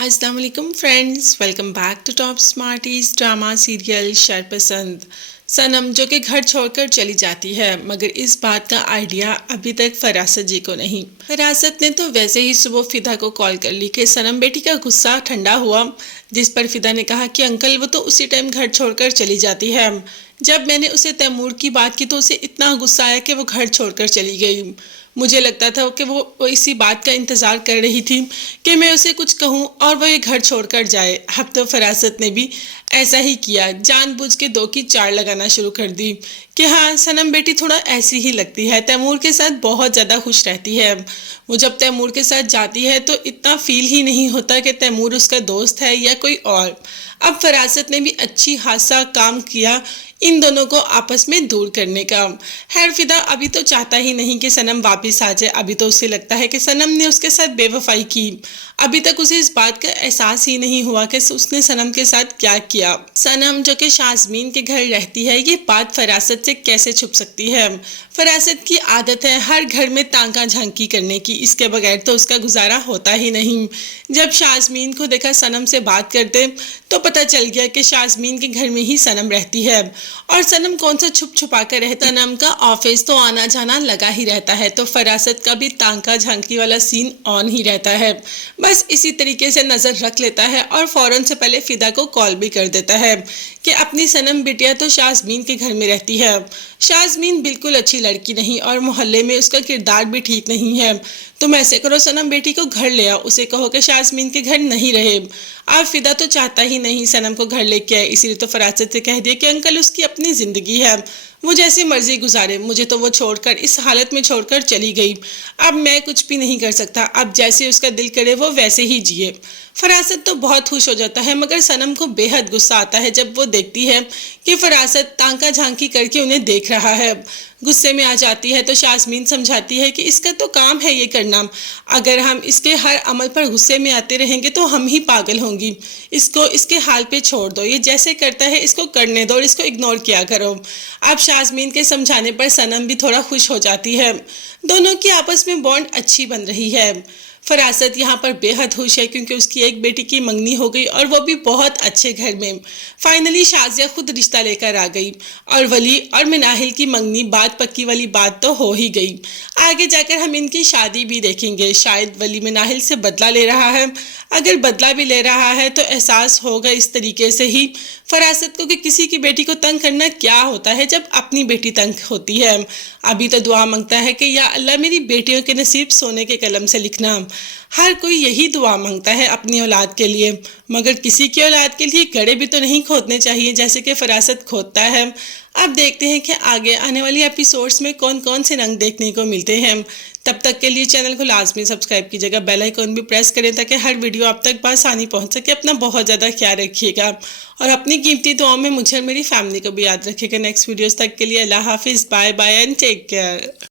अस्सलाम वालेकुम friends, welcome back to top smarties drama serial Sharpasand. Sanam जो कि घर छोड़कर चली जाती है, मगर इस बात का आइडिया अभी तक फरासत जी को नहीं। फरासत ने तो वैसे ही सुबह फिदा को कॉल कर ली कि सनम बेटी का गुस्सा ठंडा हुआ, जिस पर फिदा ने कहा कि अंकल वो तो उसी टाइम घर छोड़कर चली जाती है। जब मैंने उसे तैमूर की बात की तो उसे इतना गुस्सा आया कि वो घर छोड़कर चली गई। मुझे लगता था कि वो इसी बात का इंतज़ार कर रही थी कि मैं उसे कुछ कहूँ और वो ये घर छोड़कर जाए। अब तो फरासत ने भी ऐसा ही किया, जानबूझ के दो की चार लगाना शुरू कर दी कि हाँ, सनम बेटी थोड़ा ऐसी ही लगती है, तैमूर के साथ बहुत ज़्यादा खुश रहती है। वो जब तैमूर के साथ जाती है तो इतना फील ही नहीं होता कि तैमूर उसका दोस्त है या कोई और। अब फरासत ने भी अच्छी खासा काम किया इन दोनों को आपस में दूर करने का। खैर फिदा अभी तो चाहता ही नहीं कि सनम वापस आ जाए। अभी तो उसे लगता है कि सनम ने उसके साथ बेवफाई की। अभी तक उसे इस बात का एहसास ही नहीं हुआ कि उसने सनम के साथ क्या किया। सनम जो कि शाज़मीन के घर रहती है, ये बात फरासत से कैसे छुप सकती है। फरासत की आदत है हर घर में तांका झांकी करने की, इसके बगैर तो उसका गुजारा होता ही नहीं। जब शाज़मीन को देखा सनम से बात करते तो पता चल गया कि शाज़मीन के घर में ही सनम रहती है। और सनम कौन सा छुप छुपा कर रहता। सनम का ऑफिस तो आना जाना लगा ही रहता है, तो फरासत का भी तांका झांकी वाला सीन ऑन ही रहता है। बस इसी तरीके से नज़र रख लेता है और फौरन से पहले फिदा को कॉल भी कर देता है कि अपनी सनम बिटिया तो शाज़मीन के घर में रहती है। शाज़मीन बिल्कुल अच्छी लड़की नहीं और मोहल्ले में उसका किरदार भी ठीक नहीं है। तुम ऐसे करो, सनम बेटी को घर ले आओ, उसे कहो कि शाज़मीन के घर नहीं रहे। अब फिदा तो चाहता ही नहीं सनम को घर लेके आए, इसीलिए तो फरासत से कह दिया कि अंकल उसकी अपनी ज़िंदगी है, वो जैसी मर्जी गुजारे, मुझे तो वो छोड़कर इस हालत में छोड़कर चली गई। अब मैं कुछ भी नहीं कर सकता, अब जैसे उसका दिल करे वो वैसे ही जिए। फरासत तो बहुत खुश हो जाता है, मगर सनम को बेहद गुस्सा आता है जब वो देखती है कि फरासत तांका झांकी करके उन्हें देख रहा है। गुस्से में आ जाती है तो शाज़मीन समझाती है कि इसका तो काम है ये करना, अगर हम इसके हर अमल पर गुस्से में आते रहेंगे तो हम ही पागल होंगी। इसको इसके हाल पे छोड़ दो, ये जैसे करता है इसको करने दो और इसको इग्नोर किया करो। अब शाज़मीन के समझाने पर सनम भी थोड़ा खुश हो जाती है। दोनों की आपस में बॉन्ड अच्छी बन रही है। फरासत यहाँ पर बेहद खुश है क्योंकि उसकी एक बेटी की मंगनी हो गई और वो भी बहुत अच्छे घर में। फाइनली शाजिया खुद रिश्ता लेकर आ गई और वली और मिनाहिल की मंगनी बात पक्की वाली बात तो हो ही गई। आगे जाकर हम इनकी शादी भी देखेंगे। शायद वली मिनाहिल से बदला ले रहा है, अगर बदला भी ले रहा है तो एहसास होगा इस तरीके से ही फरासत को कि किसी की बेटी को तंग करना क्या होता है जब अपनी बेटी तंग होती है। अभी तो दुआ मांगता है कि या अल्लाह मेरी बेटियों के नसीब सोने के कलम से लिखना। हर कोई यही दुआ मांगता है अपनी औलाद के लिए, मगर किसी की औलाद के लिए गड़े भी तो नहीं खोदने चाहिए जैसे कि फरासत खोदता है। अब देखते हैं कि आगे आने वाली एपिसोड्स में कौन कौन से रंग देखने को मिलते हैं। तब तक के लिए चैनल को लाजमी सब्सक्राइब कीजिएगा, बेल आइकन भी प्रेस करें ताकि हर वीडियो आप तक बआसानी पहुंच सके। अपना बहुत ज़्यादा ख्याल रखिएगा और अपनी कीमती दुआओं में मुझे और मेरी फैमिली को भी याद रखिएगा। नेक्स्ट वीडियोस तक के लिए अल्लाह हाफिज़, bye bye and take care.